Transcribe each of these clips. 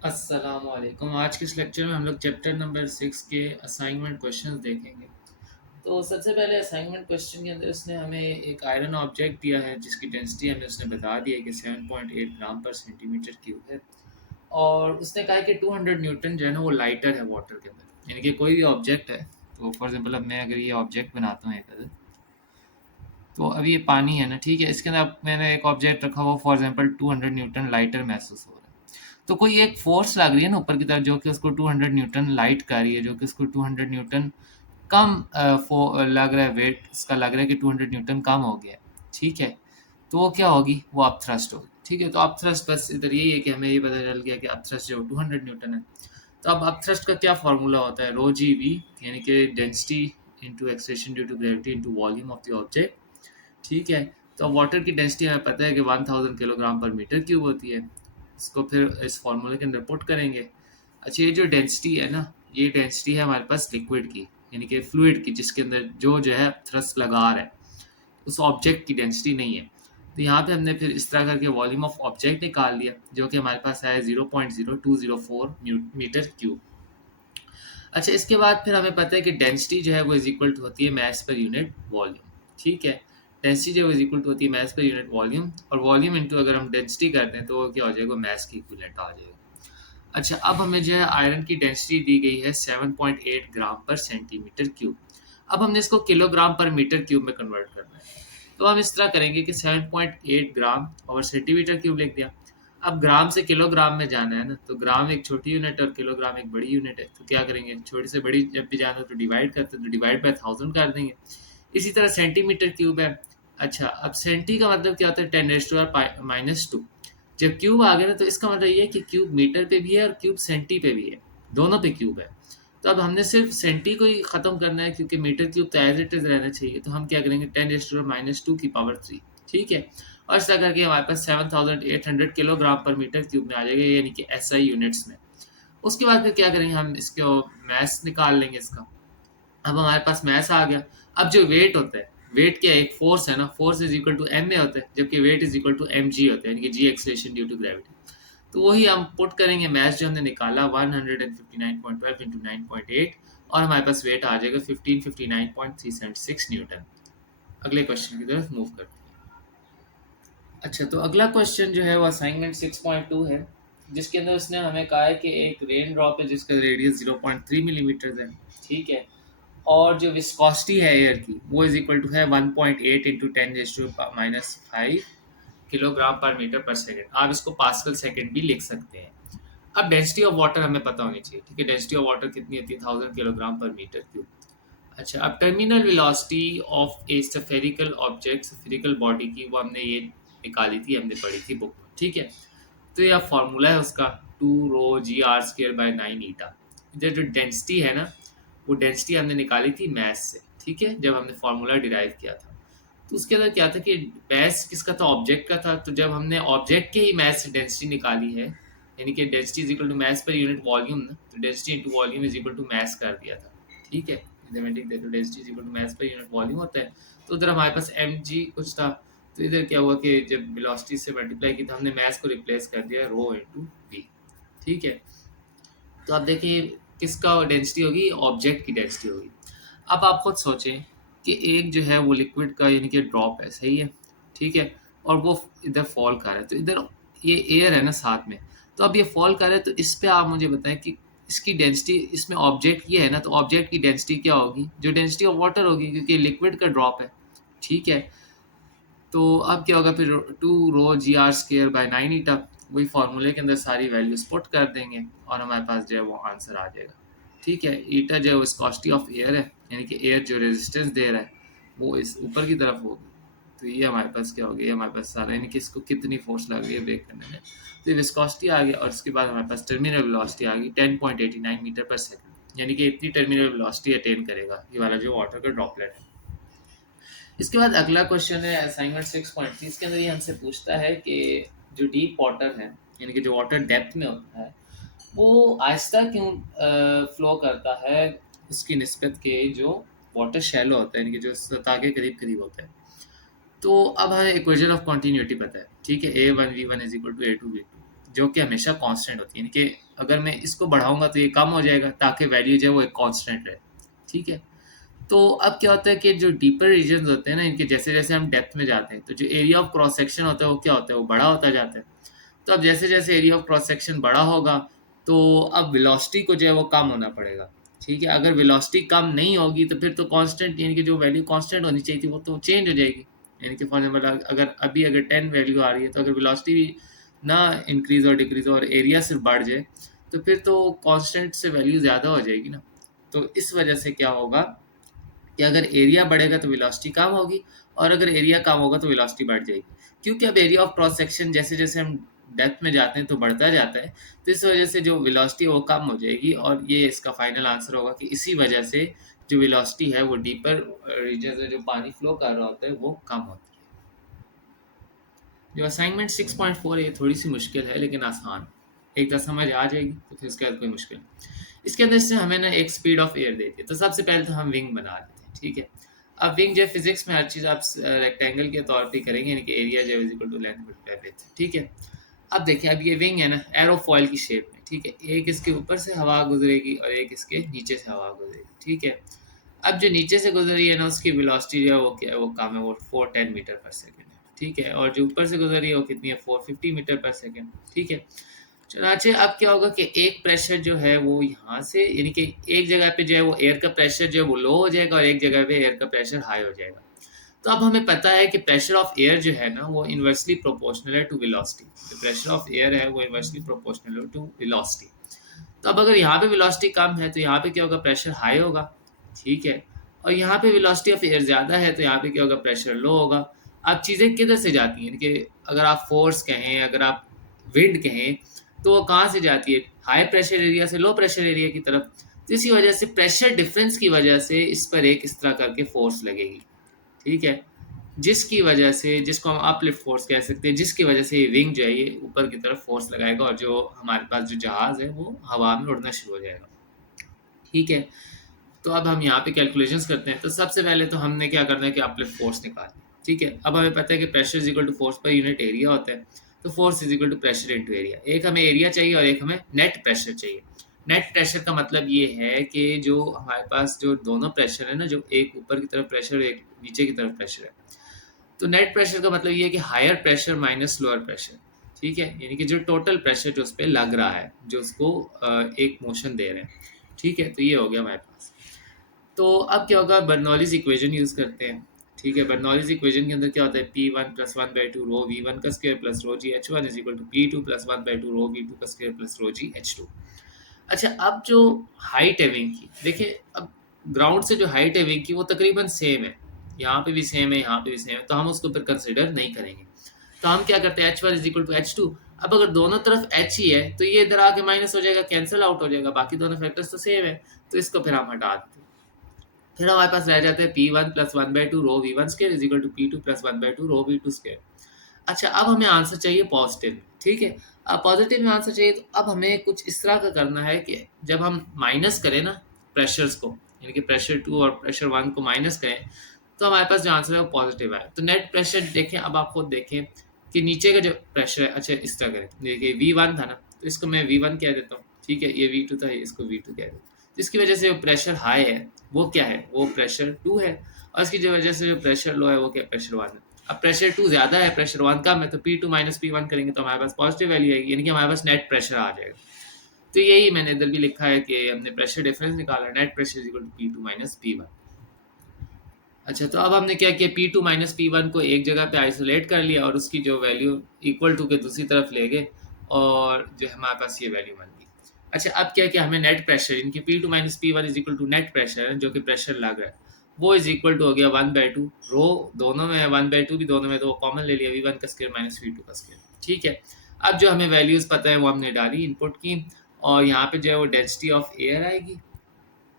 अस्सलाम वालेकुम। आज के इस लेक्चर में हम लोग चैप्टर नंबर 6 के असाइनमेंट क्वेश्चंस देखेंगे। तो सबसे पहले असाइनमेंट क्वेश्चन के अंदर उसने हमें एक आयरन ऑब्जेक्ट दिया है जिसकी डेंसिटी हमें उसने बता दी है कि 7.8 ग्राम पर सेंटीमीटर क्यूब है। और उसने कहा है कि 200 न्यूटन जो है ना वो लाइटर है वाटर के अंदर, यानी कि कोई भी ऑब्जेक्ट है। तो फॉर एग्जांपल अब मैं अगर ये ऑब्जेक्ट बनाता हूँ एक, तो अब ये पानी है ना, ठीक है, इसके अंदर अब मैंने एक ऑब्जेक्ट रखा हुआ, फॉर एग्जांपल 200 न्यूटन लाइटर महसूस हो रहा है। तो कोई एक फोर्स लग रही है ना ऊपर की तरफ जो कि उसको 200 न्यूटन लाइट कर रही है, जो कि उसको 200 न्यूटन कम लग रहा है, वेट इसका लग रहा है कि 200 न्यूटन कम हो गया है, ठीक है। तो वो क्या होगी, वो अपथ्रस्ट होगी, ठीक है। तो अपथ्रस्ट बस इधर यही है कि हमें ये पता चल गया कि अपथ्रस्ट जो 200 न्यूटन है। तो अब अपथ्रस्ट का क्या फार्मूला होता है, रो जी वी, यानी कि density into acceleration due to gravity into volume of the object, ठीक है। तो वाटर की डेंसिटी हमें पता है कि 1000 किलोग्राम पर मीटर क्यूब होती है। इसको फिर इस फार्मूले के अंदर पुट करेंगे। अच्छा, ये जो डेंसिटी है ना, ये डेंसिटी है हमारे पास लिक्विड की, यानी कि फ्लूइड की, जिसके अंदर जो है थ्रस्ट लगा रहा है, उस ऑब्जेक्ट की डेंसिटी नहीं है। तो यहाँ पे हमने फिर इस तरह करके वॉल्यूम ऑफ ऑब्जेक्ट निकाल लिया, जो कि हमारे पास आया 0.0204 मीटर क्यूब। अच्छा, इसके बाद फिर हमें पता है कि डेंसिटी जो है वो इज इक्वल टू होती है मास पर यूनिट वॉल्यूम, ठीक है। डेंसिटी जो इज इक्वल टू होती है मास पर यूनिट वॉल्यूम, और वॉल्यूम इनटू अगर हम डेंसिटी करते हैं तो वो क्या हो जाएगा, मास की इक्विवेलेंट आ जाएगा। अच्छा, अब हमें जो है आयरन की डेंसिटी दी गई है 7.8 ग्राम पर सेंटीमीटर क्यूब। अब हमने इसको किलोग्राम पर मीटर क्यूब में कन्वर्ट करना है। तो हम इस तरह करेंगे कि 7.8 ग्राम और सेंटीमीटर क्यूब लिख दिया। अब ग्राम से किलोग्राम में जाना है ना, तो ग्राम एक छोटी यूनिट और किलोग्राम एक बड़ी यूनिट है। तो क्या करेंगे, छोटी से बड़ी जब भी जाना है तो डिवाइड करते हैं, तो डिवाइड बाय 1000 कर देंगे। इसी तरह सेंटीमीटर क्यूब है। अच्छा, अब सेंटी का मतलब क्या होता है, 10⁻⁻²। जब क्यूब आ गया ना, तो इसका मतलब ये है कि क्यूब मीटर पे भी है और क्यूब सेंटी पे भी है, दोनों पे क्यूब है। तो अब हमने सिर्फ सेंटी को ही खत्म करना है, क्योंकि मीटर क्यूब तो एज इट इज रहना चाहिए। तो हम क्या करेंगे, 10⁻⁻² की पावर 3, ठीक है। और ऐसा करके हमारे पास 7800 किलोग्राम पर मीटर क्यूब में आ जाएगा, यानी कि एसआई यूनिट्स में। उसके बाद फिर क्या करेंगे, हम इसको मैथ निकाल लेंगे इसका। अब हमारे पास मैथ आ गया। अब जो वेट होता है, वेट क्या है, एक फोर्स है ना, force is equal to M में होता है, जबकि weight is equal to M G होता है, यानी कि G acceleration due to gravity. तो वही हम पुट करेंगे, मैथ जो हमने निकाला 159.12 इंटू 9.8, और हमारे पास वेट आ जाएगा 1559.376 न्यूटन। अगले क्वेश्चन की तरफ मूव करते हैं। अच्छा, तो अगला क्वेश्चन जो है वो असाइनमेंट 6.2 है, जिसके अंदर उसने हमें कहा है कि एक रेन ड्रॉप है जिसका रेडियस 0.3 मिलीमीटर है, ठीक है। और जो विस्कोसिटी है एयर की, वो इज इक्वल टू है 1.8 इंटू 10⁻⁻5 किलोग्राम पर मीटर पर सेकेंड। आप इसको पास्कल सेकेंड भी लिख सकते हैं। अब डेंसिटी ऑफ वाटर हमें पता होनी चाहिए, ठीक है। डेंसिटी ऑफ वाटर कितनी होती है, 1000 किलोग्राम पर मीटर क्यूब। अच्छा, अब terminal velocity of a spherical object, spherical body की, वो हमने ये निकाली थी, हमने पढ़ी थी बुक में, ठीक है। तो यह फार्मूला है उसका, 2 ρ g r²/9 ईटा। इधर जो डेंसिटी है ना, वो डेंसिटी हमने निकाली थी मैथ से, ठीक है, जब हमने फार्मूला डिराइव किया था। तो उसके अंदर क्या था कि मैथ किसका था, ऑब्जेक्ट का था। तो जब हमने ऑब्जेक्ट के ही मैथ से डेंसिटी निकाली है, यानी कि density is equal to mass per unit volume ना, तो density into volume is equal to mass कर दिया था, ठीक है। मैथमेटिक देखो, density is equal to mass per unit volume होता है। तो उधर हमारे पास एम जी कुछ था। तो इधर क्या हुआ कि जब वेलोसिटी से मल्टीप्लाई की, तो हमने मैथ को रिप्लेस कर दिया रो इंटू वी, ठीक है। तो आप देखिए किसका डेंसिटी होगी, ऑब्जेक्ट की डेंसिटी होगी। अब आप खुद सोचें कि एक जो है वो लिक्विड का, यानी कि ड्रॉप है, सही है, ठीक है। और वो इधर फॉल कर रहा है, तो इधर ये एयर है ना साथ में। तो अब ये फॉल कर रहा है, तो इस पे आप मुझे बताएं कि इसकी डेंसिटी, इसमें ऑब्जेक्ट ये है ना, तो ऑब्जेक्ट की डेंसिटी क्या होगी, जो डेंसिटी ऑफ वाटर होगी, क्योंकि लिक्विड का ड्रॉप है, ठीक है। तो अब क्या होगा फिर, 2 ρ g r²/9 ईटा। वही फार्मूले के अंदर सारी वैल्यूज पुट कर देंगे और हमारे पास जो है वो आंसर आ जाएगा, ठीक है। ईटा जो है विस्कोसिटी ऑफ एयर है, यानी कि एयर जो रेजिस्टेंस दे रहा है वो इस ऊपर की तरफ होगी। तो ये हमारे पास क्या हो गया, ये हमारे पास सारा, यानी कि इसको कितनी फोर्स लग रही है ब्रेक करने में। तो ये विस्कोसिटी आ गया, और इसके बाद हमारे पास टर्मिनल वेलोसिटी आ गई 10.89 मीटर पर सेकंड, यानी कि इतनी टर्मिनल वेलोसिटी अटेन करेगा ये वाला जो वाटर का ड्रॉपलेट है। इसके बाद अगला क्वेश्चन है असाइनमेंट 6.3। इसके अंदर ये हमसे पूछता है कि जो डीप वाटर है, यानी कि जो वाटर डेप्थ में होता है, वो आहिस्ता क्यों फ्लो करता है उसकी निस्बत के जो वाटर शैलो होता है, यानी कि जो सतह के करीब करीब होता है। तो अब हमें इक्वेशन ऑफ कॉन्टिन्यूटी पता है, ठीक है, A1 V1 is equal to A2 V2। जो कि हमेशा कांस्टेंट होती है, यानी कि अगर मैं इसको बढ़ाऊंगा तो ये कम हो जाएगा ताकि वैल्यू जो है वो एक कांस्टेंट रहे। ठीक है। तो अब क्या होता है कि जो डीपर रीजन होते हैं ना, इनके जैसे जैसे हम डेप्थ में जाते हैं तो जो एरिया ऑफ क्रॉस सेक्शन होता है वो क्या होता है, वो बड़ा होता जाता है। तो अब जैसे जैसे एरिया ऑफ क्रॉस सेक्शन बड़ा होगा तो अब वेलोसिटी को जो है वो कम होना पड़ेगा। ठीक है। अगर वेलोसिटी कम नहीं होगी तो फिर तो कांस्टेंट, यानी कि जो वैल्यू कांस्टेंट होनी चाहिए थी वो तो चेंज हो जाएगी। यानी कि फॉर एग्जाम्पल अगर 10 वैल्यू आ रही है तो अगर वेलोसिटी भी ना इंक्रीज और डिक्रीज और एरिया सिर्फ बढ़ जाए तो फिर तो कांस्टेंट से वैल्यू ज़्यादा हो जाएगी ना। तो इस वजह से क्या होगा कि अगर एरिया बढ़ेगा तो वेलोसिटी कम होगी और अगर एरिया कम होगा तो वेलोसिटी बढ़ जाएगी, क्योंकि अब एरिया ऑफ क्रॉस सेक्शन जैसे जैसे हम डेप्थ में जाते हैं तो बढ़ता जाता है। तो इस वजह से जो वेलोसिटी है वो कम हो जाएगी और ये इसका फाइनल आंसर होगा कि इसी वजह से जो वेलोसिटी है वो डीपर रीजन से जो पानी फ्लो कर रहा होता है वो कम होती है। जो असाइनमेंट 6.4 है ये थोड़ी सी मुश्किल है लेकिन आसान, एक दस समझ आ जाएगी तो फिर उसके बाद कोई मुश्किल नहीं। इसके अंदर से हमें ना एक स्पीड ऑफ एयर देती है, तो सबसे पहले तो हम विंग बना लेते हैं। ठीक है। अब विंग जो है फिजिक्स में हर चीज़ आप रेक्टेंगल के तौर पे करेंगे, यानी कि एरिया जो है equal to length multiply width. ठीक है। अब देखिए, अब ये विंग है ना एरोफॉइल की शेप में। ठीक है। एक इसके ऊपर से हवा गुजरेगी और एक इसके नीचे से हवा गुजरेगी। ठीक है। अब जो नीचे से गुजर रही है ना उसकी वेलोसिटी जो है वो क्या है, वो कम है, वो 410 मीटर पर सेकंड है। ठीक है। और जो ऊपर से गुजर रही है वो कितनी है, 450 मीटर पर सेकंड। ठीक है। चनाचे अब क्या होगा कि एक प्रेशर जो है वो यहाँ से, यानी कि एक जगह पे जो है वो एयर का प्रेशर जो है वो लो हो जाएगा और एक जगह पे एयर का प्रेशर हाई हो जाएगा। तो अब हमें पता है कि प्रेशर ऑफ एयर जो है ना वो इन्वर्सली प्रोपोर्शनल है टू वेलोसिटी। जो प्रेशर ऑफ एयर है वो इन्वर्सली प्रोपोर्शनल है टू वेलोसिटी। तो अब अगर यहाँ पे वेलोसिटी कम है तो यहाँ पे क्या होगा, प्रेशर हाई होगा। ठीक है। और यहाँ पे वेलोसिटी ऑफ एयर ज़्यादा है तो यहाँ पे क्या होगा, प्रेशर लो होगा। अब चीज़ें किधर से जाती हैं, कि अगर आप फोर्स कहें, अगर आप विंड कहें, तो वो कहाँ से जाती है, हाई प्रेशर एरिया से लो प्रेशर एरिया की तरफ। तो इसी वजह से प्रेशर डिफरेंस की वजह से इस पर एक इस तरह करके फोर्स लगेगी। ठीक है। जिसकी वजह से, जिसको हम अपलिफ्ट फोर्स कह सकते हैं, जिसकी वजह से ये विंग जो है ये ऊपर की तरफ फोर्स लगाएगा और जो हमारे पास जो जहाज़ है वो हवा में उड़ना शुरू हो जाएगा। ठीक है। तो अब हम यहाँ पे कैलकुलेशंस करते हैं। तो सबसे पहले तो हमने क्या करना है कि अपलिफ्ट फोर्स निकालनी है। ठीक है। अब हमें पता है कि pressure is equal to force per unit area होता है। तो force is equal to pressure into area. एक हमें एरिया चाहिए और एक हमें नेट प्रेशर चाहिए। नेट प्रेशर का मतलब ये है कि जो हमारे पास जो दोनों प्रेशर है ना, जो एक ऊपर की तरफ प्रेशर और एक नीचे की तरफ प्रेशर है, तो नेट प्रेशर का मतलब ये है कि higher pressure minus lower pressure. ठीक है। यानी कि जो टोटल प्रेशर जो उस पर लग रहा है, जो उसको एक मोशन दे रहे हैं। ठीक है। तो ये हो गया हमारे पास। तो अब क्या होगा, बर्नौलीज इक्वेशन यूज़ करते हैं। ठीक है। बर्नौलीज इक्वेशन के अंदर क्या होता है, P one plus one by two rho V one का square plus rho G H one is equal to P two plus one by two rho V two का square plus rho G H two. अच्छा, अब जो height है wing की, देखिए अब ground से जो हाइट है विंग की वो तकरीबन सेम है। यहाँ पे भी सेम है, यहाँ पे भी सेम है, तो हम उसको फिर कंसिडर नहीं करेंगे। तो हम क्या करते हैं, H one is equal to H two. अब अगर दोनों तरफ एच ही है तो ये इधर आके माइनस हो जाएगा, कैंसिल आउट हो जाएगा, बाकी दोनों फैक्टर्स तो सेम है। तो इसको फिर हम हटा देते हैं। फिर हमारे पास रह जाते हैं P one plus one by two rho V one square is equal to P two plus one by two rho V two square. अच्छा, अब हमें आंसर चाहिए पॉजिटिव में। ठीक है। अब पॉजिटिव में आंसर चाहिए तो अब हमें कुछ इस तरह का करना है कि जब हम माइनस करें ना प्रेशर्स को, यानी कि प्रेशर टू और प्रेशर वन को माइनस करें तो हमारे पास जो आंसर है वो पॉजिटिव आए। तो नेट प्रेशर देखें, अब आप खुद देखें कि नीचे का जो प्रेशर है, अच्छा इस तरह करें, देखिए वी वन था ना तो इसको मैं वी वन कह देता हूँ। ठीक है। ये वी टू था, इसको वी टू कह देता हूँ। जिसकी वजह से जो प्रेशर हाई है वो क्या है, वो प्रेशर टू है। और इसकी जो वजह से जो प्रेशर लो है वो क्या, प्रेशर वन है। अब प्रेशर टू ज़्यादा है, प्रेशर वन कम है, तो P two minus P one करेंगे तो हमारे पास पॉजिटिव वैल्यू आएगी, यानी कि हमारे पास नेट प्रेशर आ जाएगा। तो यही मैंने इधर भी लिखा है कि हमने प्रेशर डिफरेंस निकाला, net pressure equal to P two minus P one. अच्छा, तो अब हमने क्या किया, P two minus P one को एक जगह पे आइसोलेट कर लिया और उसकी जो वैल्यू इक्वल टू के दूसरी तरफ ले गए और जो हमारे पास ये वैल्यू बन गई। अच्छा, अब क्या किया, हमें नेट प्रेशर, इनकी P two minus P one is equal to net pressure है जो कि प्रेशर लग रहा है, वो इज इक्वल टू हो गया वन बाई टू रो, दोनों में वन बाई टू भी दोनों में, तो कॉमन ले लिया, वी वन का स्क्वायर माइनस वी टू का स्क्वायर। ठीक है। अब जो हमें वैल्यूज़ पता है वो हमने डाली इनपुट की और यहाँ पे जो है वो डेंसिटी ऑफ एयर आएगी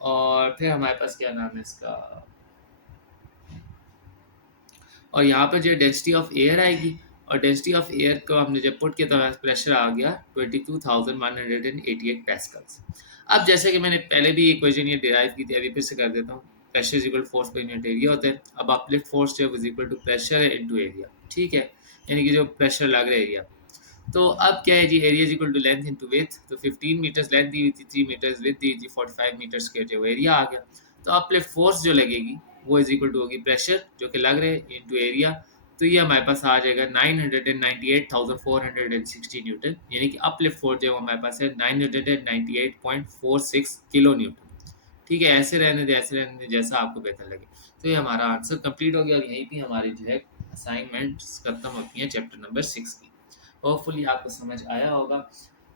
और फिर हमारे पास क्या नाम है इसका, और यहाँ पर जो डेंसिटी ऑफ एयर आएगी और डेंसिटी ऑफ एयर को हमने जब पुट किया तो हमारे प्रेशर आ गया 22,188 पैस्कल्स। अब जैसे कि मैंने पहले भी इक्वेशन ये डिराइव की थी, अभी फिर से कर देता हूँ। Pressure is equal force per unit area होता है। अब अपलिफ्ट फोर्स जो है is equal to pressure into area. ठीक है। यानी कि जो प्रेशर लग रहा है एरिया, तो अब क्या है जी, area is equal to length into width. तो 15 मीटर्स लेंथ दी हुई थी, 3 मीटर्स विड्थ दी हुई थी, 45 मीटर स्क्वायर जो एरिया आ गया। तो अपलिफ्ट फोर्स जो लगेगी वो इज इक्वल टू होगी प्रेशर जो कि लग रहे हैं इनटू एरिया। तो ये हमारे पास आ जाएगा 998,460 न्यूटन, यानी कि अपलिफ्ट फोर्स जो है वो हमारे पास है 998.46 किलो न्यूटन। ठीक है, ऐसे रहने दे, ऐसे रहने दे, जैसा आपको बेहतर लगे। तो ये हमारा आंसर कंप्लीट हो गया और यहीं पे हमारी जो है असाइनमेंट खत्म होती है चैप्टर नंबर 6 की। होपफुली आपको समझ आया होगा।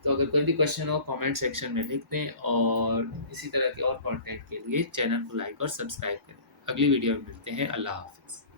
तो अगर कोई भी क्वेश्चन हो कमेंट सेक्शन में लिख दें, और इसी तरह के और कंटेंट के लिए चैनल को लाइक और सब्सक्राइब करें। अगली वीडियो में मिलते हैं। अल्लाह हाफिज़।